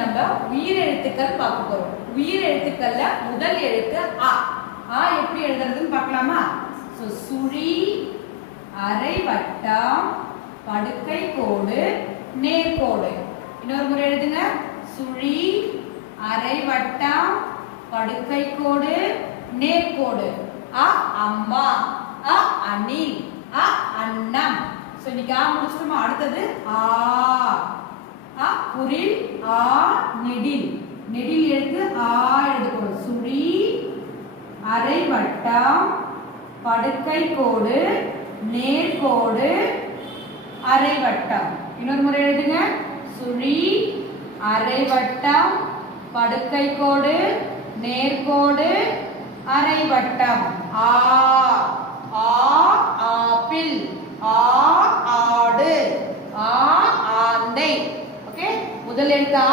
நம்ம உயிர் எழுத்துக்கள் பார்க்க போறோம். உயிர் எழுத்துக்கள்ல முதல் எழுத்து ஆ ஆ எப்படி எழுதுறதுன்னு பார்க்கலாமா? ஸோ சுழி அரை வட்டம் படுக்கை கோடு நேர்கோடு இன்னொரு முறை எழுதுங்க. சுழி அரை வட்டம் படுக்கை கோடு நேர்கோடு அ அம்மா. அ அணில் அ அண்ணம். ஸோ இன்னைக்கு ஆ முடிச்சிட்டோமா? அடுத்தது ஆ. குரில் ஆ நெடில். நெடில் எழுத்து ஆ எழுதக்கூடும் சுழி அரை வட்டம் படுக்கை கோடு நேர்கோடு அரை வட்டம். இன்னொரு முறை எழுதுங்க. சுழி அரை வட்டம் படுக்கை கோடு நேர்கோடு அரை வட்டம். ஆ ஆ ஆப்பிள். ஆ முதல் எழுத்து ஆ